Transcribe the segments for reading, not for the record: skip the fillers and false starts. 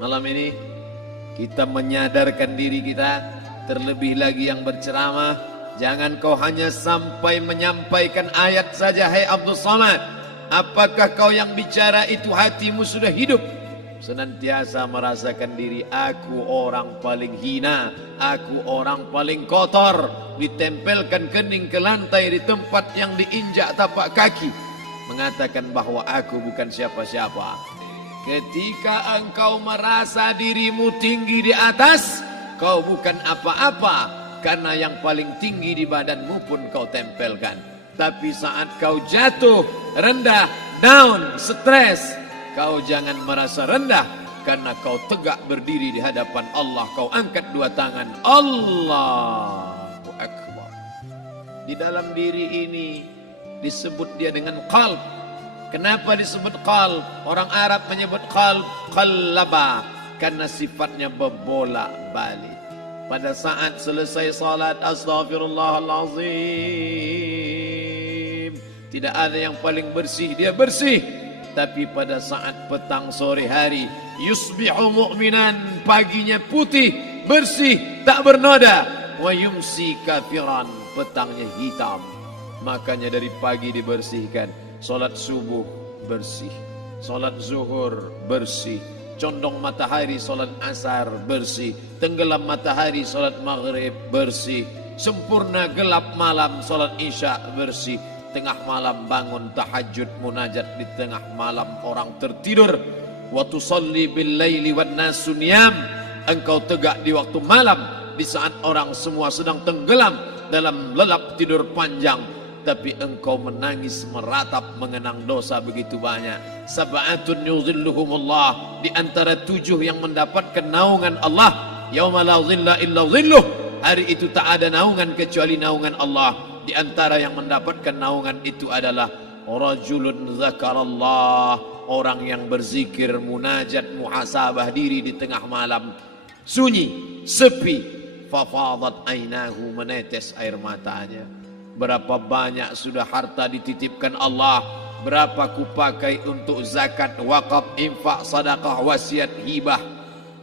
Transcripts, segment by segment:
Malam ini kita menyadarkan diri kita, terlebih lagi yang berceramah, jangan kau hanya sampai menyampaikan ayat saja. Hai Abdul Somad, apakah kau yang bicara itu hatimu sudah hidup? Senantiasa merasakan diri, aku orang paling hina, aku orang paling kotor, ditempelkan kening ke lantai di tempat yang diinjak tapak kaki, mengatakan bahwa aku bukan siapa-siapa. Ketika engkau merasa dirimu tinggi di atas, kau bukan apa-apa, karena yang paling tinggi di badanmu pun kau tempelkan. Tapi saat kau jatuh, rendah, down, stres, kau jangan merasa rendah, karena kau tegak berdiri di hadapan Allah. Kau angkat dua tangan, Allahu Akbar. Di dalam diri ini disebut dia dengan qalb. Kenapa disebut qalb? Orang Arab menyebut qalb qallaba, karena sifatnya berbolak-balik. Pada saat selesai salat, astaghfirullahalazim, tidak ada yang paling bersih, dia bersih. Tapi pada saat petang sore hari, yusbihu mu'minan, paginya putih, bersih, tak bernoda. Wa yumsi kafiran, petangnya hitam. Makanya dari pagi dibersihkan. Salat subuh bersih, salat zuhur bersih, condong matahari salat asar bersih, tenggelam matahari salat maghrib bersih, sempurna gelap malam salat isya bersih, tengah malam bangun tahajud munajat, di tengah malam orang tertidur. Wa tusalli bil laili wan nasu niyam, engkau tegak di waktu malam di saat orang semua sedang tenggelam dalam lelap tidur panjang. Tapi engkau menangis meratap mengenang dosa begitu banyak. Sab'atun yuzilluhumullah, di antara 7 yang mendapatkan naungan Allah. Yauma la zilla illa zilluh, hari itu tak ada naungan kecuali naungan Allah. Di antara yang mendapatkan naungan itu adalah rajulun zakarallah, orang yang berzikir, munajat, muhasabah diri di tengah malam, sunyi, sepi, fafadat ainahu, menetes air matanya. Berapa banyak sudah harta dititipkan Allah, berapa kupakai untuk zakat, wakaf, infak, sedekah, wasiat, hibah,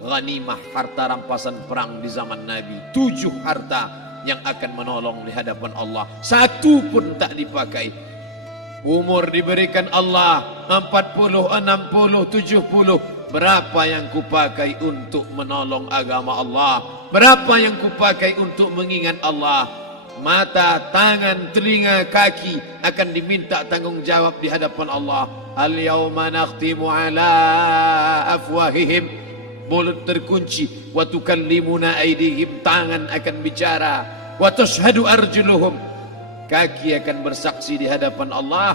ghanimah, harta rampasan perang di zaman Nabi. 7 harta yang akan menolong di hadapan Allah, 1 pun tak dipakai. Umur diberikan Allah 40, 60, 70. Berapa yang kupakai untuk menolong agama Allah? Berapa yang kupakai untuk mengingat Allah? Mata, tangan, telinga, kaki akan diminta tanggung jawab di hadapan Allah. Al-yawma nakhtimu ala afwahihim, mulut terkunci. Wa tukallimuna aydihim, tangan akan bicara. Wa tashhadu arjuluhum, kaki akan bersaksi di hadapan Allah.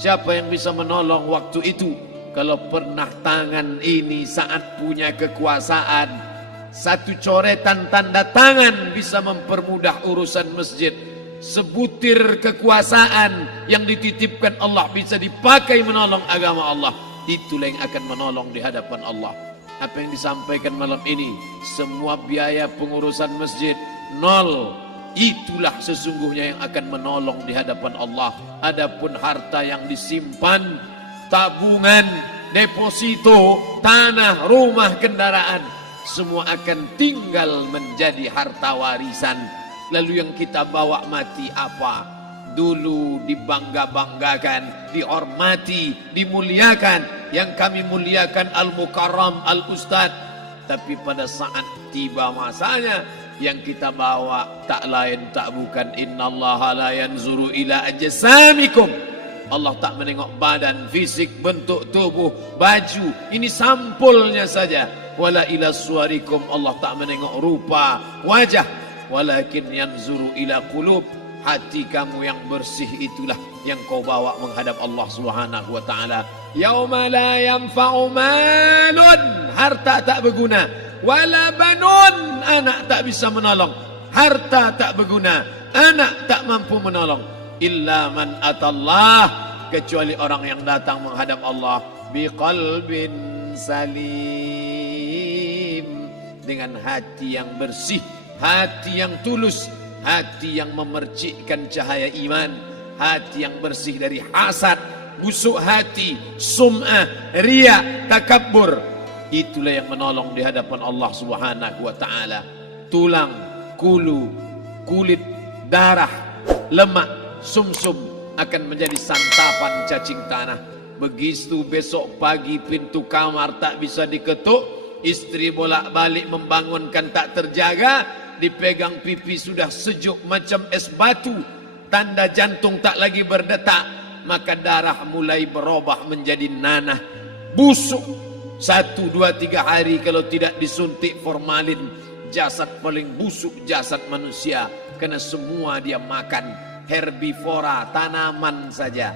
Siapa yang bisa menolong waktu itu? Kalau pernah tangan ini saat punya kekuasaan, 1 coretan tanda tangan bisa mempermudah urusan masjid. Sebutir kekuasaan yang dititipkan Allah bisa dipakai menolong agama Allah. Itulah yang akan menolong di hadapan Allah. Apa yang disampaikan malam ini, semua biaya pengurusan masjid 0. Itulah sesungguhnya yang akan menolong di hadapan Allah. Adapun harta yang disimpan, tabungan, deposito, tanah, rumah, kendaraan, semua akan tinggal menjadi harta warisan. Lalu yang kita bawa mati apa? Dulu dibangga-banggakan, dihormati, dimuliakan. Yang kami muliakan Al-Mukarram, Al-Ustad. Tapi pada saat tiba masanya, yang kita bawa tak lain tak bukan, innallaha la yanzuru ila ajsamikum, Allah tak menengok badan, fisik, bentuk tubuh, baju. Ini sampulnya saja. Wala ila suwarikum, Allah tak menengok rupa, wajah. Walakin yanzuru ila qulub, hati kamu yang bersih itulah yang kau bawa menghadap Allah Subhanahu wa taala. Yauma la yanfa'u malun, harta tak berguna. Wala banun, anak tak bisa menolong. Harta tak berguna, anak tak mampu menolong. Illa man atallah, kecuali orang yang datang menghadap Allah biqalbin salim, dengan hati yang bersih, hati yang tulus, hati yang memercikkan cahaya iman, hati yang bersih dari hasad, busuk hati, sum'ah, riya, takabbur. itulah yang menolong di hadapan Allah Subhanahu wa taala. Tulang, kulu, kulit, darah, lemak, sumsum akan menjadi santapan cacing tanah. Begitu besok pagi pintu kamar tak bisa diketuk, istri bolak-balik membangunkan tak terjaga, dipegang pipi sudah sejuk macam es batu, tanda jantung tak lagi berdetak, maka darah mulai berubah menjadi nanah, busuk. 1, 2, 3 hari kalau tidak disuntik formalin, jasad paling busuk jasad manusia, karena semua dia makan herbivora, tanaman saja.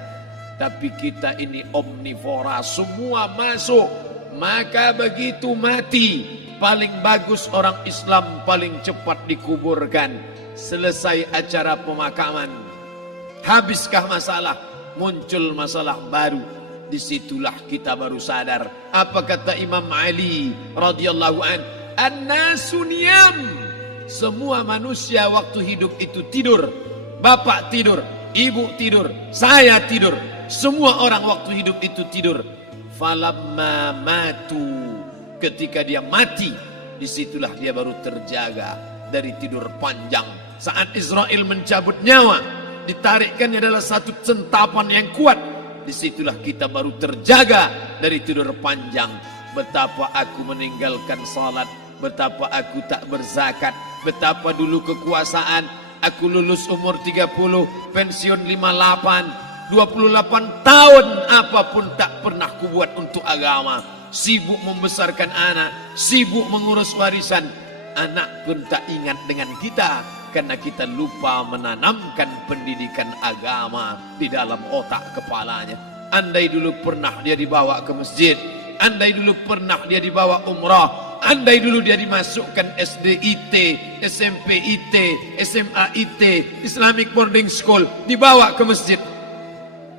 Tapi kita ini omnivora, semua masuk. Maka begitu mati, paling bagus orang Islam paling cepat dikuburkan. Selesai acara pemakaman, habiskah masalah, muncul masalah baru. Disitulah kita baru sadar. Apa kata Imam Ali radhiyallahu an? An-nasu niyam. Semua manusia waktu hidup itu tidur. Bapak tidur, ibu tidur, saya tidur. Semua orang waktu hidup itu tidur. Falamma matu, ketika dia mati, disitulah dia baru terjaga dari tidur panjang. Saat Israel mencabut nyawa, ditarikkannya adalah satu centapan yang kuat. Disitulah kita baru terjaga dari tidur panjang. Betapa aku meninggalkan salat, betapa aku tak berzakat, betapa dulu kekuasaan. Aku lulus umur 30, pensiun 58, 28 tahun apapun tak pernah kubuat untuk agama. Sibuk membesarkan anak, sibuk mengurus warisan. Anak pun tak ingat dengan kita, karena kita lupa menanamkan pendidikan agama di dalam otak kepalanya. Andai dulu pernah dia dibawa ke masjid, andai dulu pernah dia dibawa umrah, andai dulu dia dimasukkan SD IT, SMP IT, SMA IT, Islamic Boarding School, dibawa ke masjid,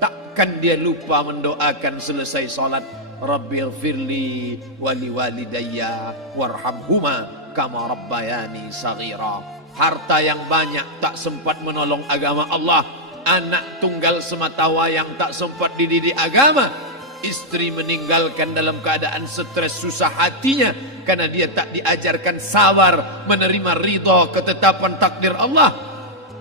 takkan dia lupa mendoakan selesai sholat, Rabbighfirli wali walidayya warhamhuma kama rabbayani saghira. Harta yang banyak tak sempat menolong agama Allah. Anak tunggal semata wayang tak sempat dididik agama. Istri meninggalkan dalam keadaan stres susah hatinya karena dia tak diajarkan sabar menerima ridha ketetapan takdir Allah.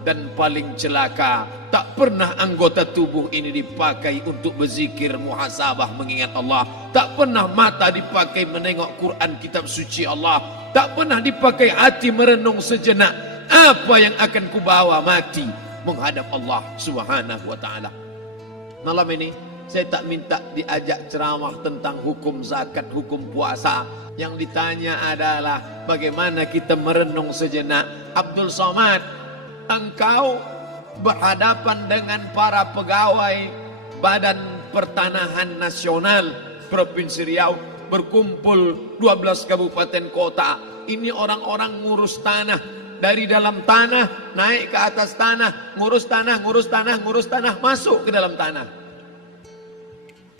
Dan paling celaka, tak pernah anggota tubuh ini dipakai untuk berzikir, muhasabah, mengingat Allah. Tak pernah mata dipakai menengok Quran, kitab suci Allah. Tak pernah dipakai hati merenung sejenak, apa yang akan kubawa mati menghadap Allah Subhanahu wa taala. Malam ini saya tak minta diajak ceramah tentang hukum zakat, hukum puasa. Yang ditanya adalah bagaimana kita merenung sejenak. Abdul Somad, engkau berhadapan dengan para pegawai Badan Pertanahan Nasional Provinsi Riau, berkumpul 12 kabupaten kota. Ini orang-orang ngurus tanah, dari dalam tanah naik ke atas tanah, ngurus tanah, ngurus tanah, ngurus tanah, masuk ke dalam tanah.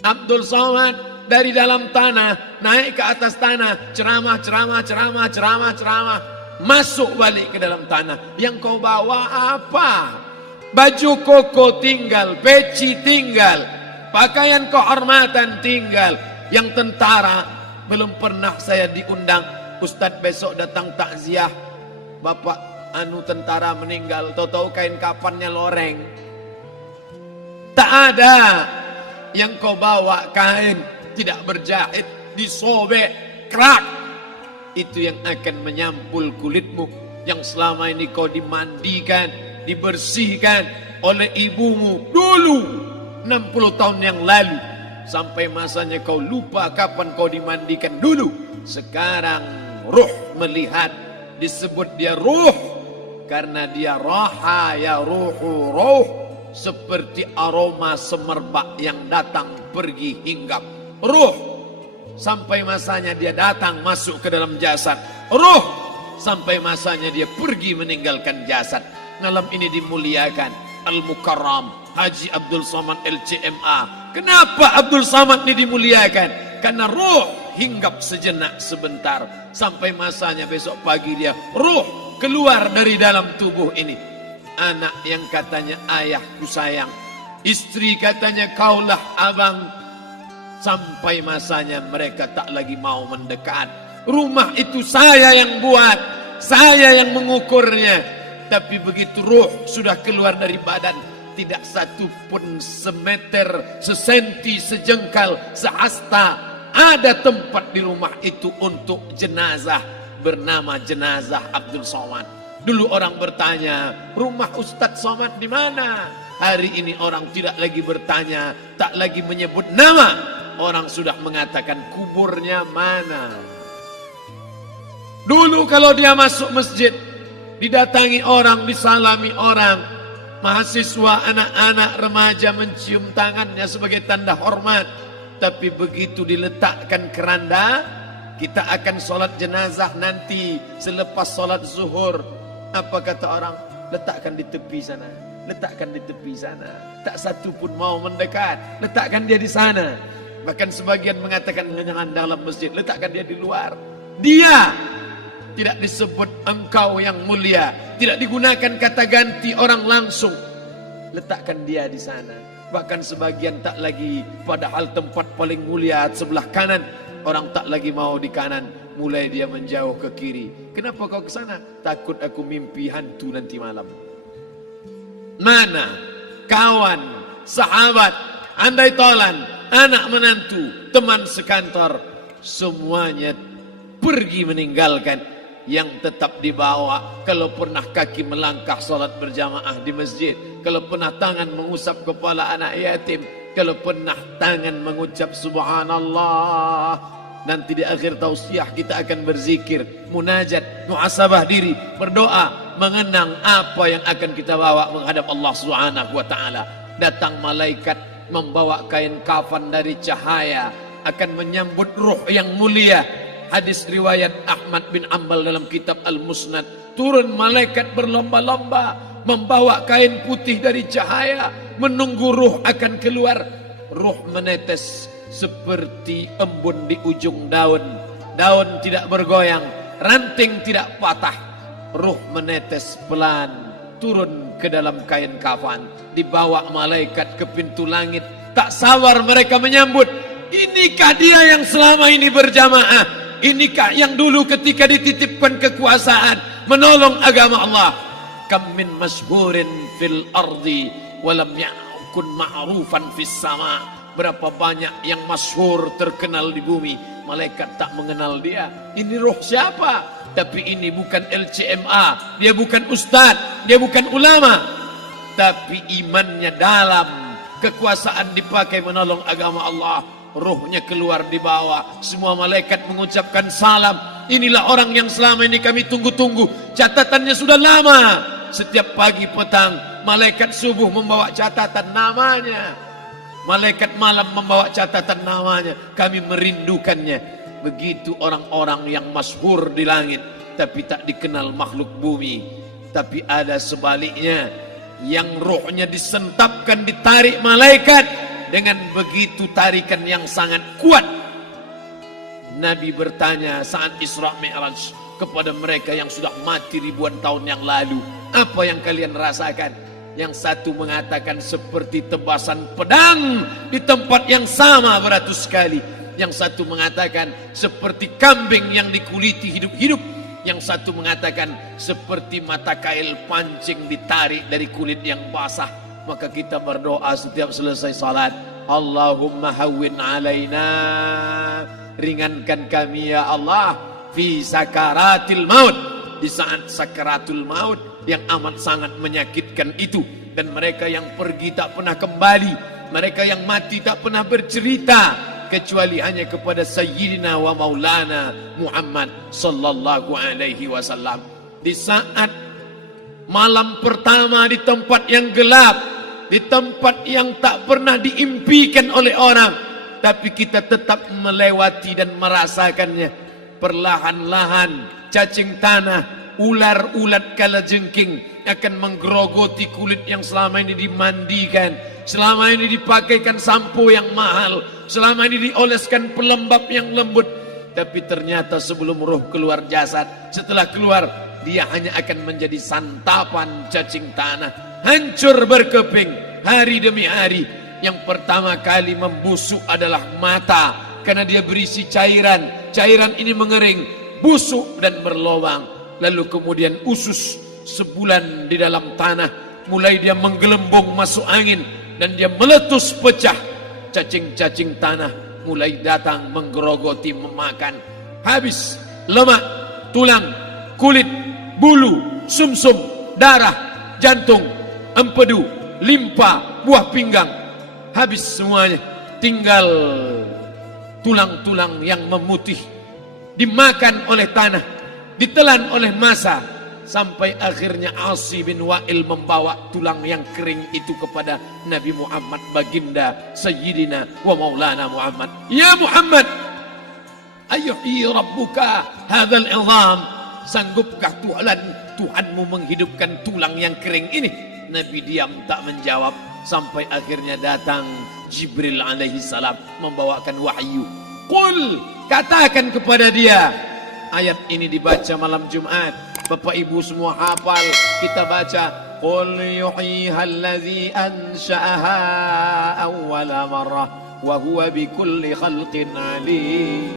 Abdul Somad dari dalam tanah naik ke atas tanah, ceramah, ceramah, ceramah, ceramah, ceramah, masuk balik ke dalam tanah. Yang kau bawa apa? Baju koko tinggal, peci tinggal, pakaian kehormatan tinggal. Yang tentara belum pernah saya diundang. Ustadz besok datang takziah, bapak anu tentara meninggal, tahu-tahu kain kafannya loreng. Tak ada. Yang kau bawa kain tidak berjahit, disobek, kerak. Itu yang akan menyampul kulitmu, yang selama ini kau dimandikan, dibersihkan oleh ibumu dulu 60 tahun yang lalu. Sampai masanya kau lupa kapan kau dimandikan dulu. Sekarang ruh melihat, disebut dia ruh karena dia raha ya ruhu ruh, seperti aroma semerbak yang datang pergi hinggap. Ruh sampai masanya dia datang masuk ke dalam jasad. Ruh sampai masanya dia pergi meninggalkan jasad. Malam ini dimuliakan Al-Mukarram Haji Abdul Somad LCMA. Kenapa Abdul Somad ini dimuliakan? Karena ruh hinggap sejenak sebentar, sampai masanya besok pagi dia ruh keluar dari dalam tubuh ini. Anak yang katanya ayahku sayang, istri katanya kaulah abang, Sampai masanya mereka tak lagi mau mendekat. Rumah itu saya yang buat, saya yang mengukurnya. Tapi begitu ruh sudah keluar dari badan, tidak satu pun semeter, sesenti, sejengkal, sehasta ada tempat di rumah itu untuk jenazah bernama jenazah Abdul Somad. Dulu orang bertanya, rumah Ustadz Somad di mana? Hari ini orang tidak lagi bertanya, tak lagi menyebut nama. Orang sudah mengatakan kuburnya mana. Dulu kalau dia masuk masjid, didatangi orang, disalami orang, mahasiswa, anak-anak, remaja mencium tangannya sebagai tanda hormat. Tapi begitu diletakkan keranda, kita akan sholat jenazah nanti selepas sholat zuhur. Apa kata orang? Letakkan di tepi sana, letakkan di tepi sana. Tak satu pun mau mendekat, letakkan dia di sana. Bahkan sebagian mengatakan jangan dalam masjid, letakkan dia di luar. Dia tidak disebut engkau yang mulia, tidak digunakan kata ganti orang langsung. Letakkan dia di sana. Bahkan sebagian tak lagi, padahal tempat paling mulia sebelah kanan, orang tak lagi mau di kanan, mulai dia menjauh ke kiri. Kenapa kau ke sana? Takut aku mimpi hantu nanti malam. Mana kawan, sahabat, andai tolan, anak menantu, teman sekantor, semuanya pergi meninggalkan. Yang tetap dibawa, kalau pernah kaki melangkah sholat berjamaah di masjid, kalau pernah tangan mengusap kepala anak yatim, kalau pernah tangan mengucap subhanallah. Nanti di akhir tausiah kita akan berzikir, munajat, muhasabah diri, berdoa, mengenang apa yang akan kita bawa menghadap Allah Subhanahu wa taala. Datang malaikat membawa kain kafan dari cahaya, akan menyambut ruh yang mulia. Hadis riwayat Ahmad bin Ambal dalam kitab Al-Musnad, turun malaikat berlomba-lomba membawa kain putih dari cahaya, menunggu ruh akan keluar. Ruh menetes seperti embun di ujung daun. Daun tidak bergoyang, ranting tidak patah. Ruh menetes pelan turun ke dalam kain kafan, dibawa malaikat ke pintu langit. Tak sabar mereka menyambut. Inikah dia yang selama ini berjamaah? Inikah yang dulu ketika dititipkan kekuasaan menolong agama Allah? Kam min masyhurin fil ardi walam yakun ma'rufan fis sama. Berapa banyak yang masyhur terkenal di bumi, malaikat tak mengenal dia. Ini roh siapa? Tapi ini bukan LCMA, dia bukan ustadz, dia bukan ulama, tapi imannya dalam, kekuasaan dipakai menolong agama Allah. Ruhnya keluar di bawah, semua malaikat mengucapkan salam. Inilah orang yang selama ini kami tunggu-tunggu, catatannya sudah lama. Setiap pagi petang malaikat subuh membawa catatan namanya, malaikat malam membawa catatan namanya. Kami merindukannya. Begitu orang-orang yang masyhur di langit tapi tak dikenal makhluk bumi. Tapi ada sebaliknya, yang rohnya disentapkan, ditarik malaikat dengan begitu tarikan yang sangat kuat. Nabi bertanya saat Isra Mi'raj kepada mereka yang sudah mati ribuan tahun yang lalu, apa yang kalian rasakan? Yang satu mengatakan seperti tebasan pedang di tempat yang sama beratus kali. Yang satu mengatakan seperti kambing yang dikuliti hidup-hidup. Yang satu mengatakan seperti mata kail pancing ditarik dari kulit yang basah. Maka kita berdoa setiap selesai salat, Allahumma hawwin alaina, ringankan kami ya Allah, fi sakaratil maut, di saat sakaratul maut yang amat sangat menyakitkan itu. Dan mereka yang pergi tak pernah kembali, mereka yang mati tak pernah bercerita, kecuali hanya kepada Sayyidina wa Maulana Muhammad sallallahu alaihi wasallam. Di saat malam pertama di tempat yang gelap, di tempat yang tak pernah diimpikan oleh orang, tapi kita tetap melewati dan merasakannya. Perlahan-lahan cacing tanah, ular-ulat kalajengking akan menggerogoti kulit yang selama ini dimandikan, selama ini dipakaikan sampo yang mahal, selama ini dioleskan pelembab yang lembut. Tapi ternyata sebelum roh keluar jasad, setelah keluar dia hanya akan menjadi santapan cacing tanah, hancur berkeping hari demi hari. Yang pertama kali membusuk adalah mata, karena dia berisi cairan. Cairan ini mengering, busuk dan berlubang. Lalu kemudian usus sebulan di dalam tanah, mulai dia menggelembung masuk angin dan dia meletus pecah. Cacing-cacing tanah mulai datang menggerogoti, memakan. Habis lemak, tulang, kulit, bulu, sumsum, darah, jantung, empedu, limpa, buah pinggang. Habis semuanya, tinggal tulang-tulang yang memutih, dimakan oleh tanah, ditelan oleh massa, sampai akhirnya Asi bin Wa'il membawa tulang yang kering itu kepada Nabi Muhammad, baginda Sayyidina wa Maulana Muhammad. Ya Muhammad, ayyuhi rabbuka hadzal izam, sanggupkah Tuhanmu menghidupkan tulang yang kering ini? Nabi diam tak menjawab, sampai akhirnya datang Jibril alaihi salam membawakan wahyu. Qul, katakan kepada dia. Ayat ini dibaca malam Jumat. Bapak Ibu semua hafal, kita baca. Qul yuhyiha allazi ansha'aha awwala marrah wa huwa bikulli khalqin alim.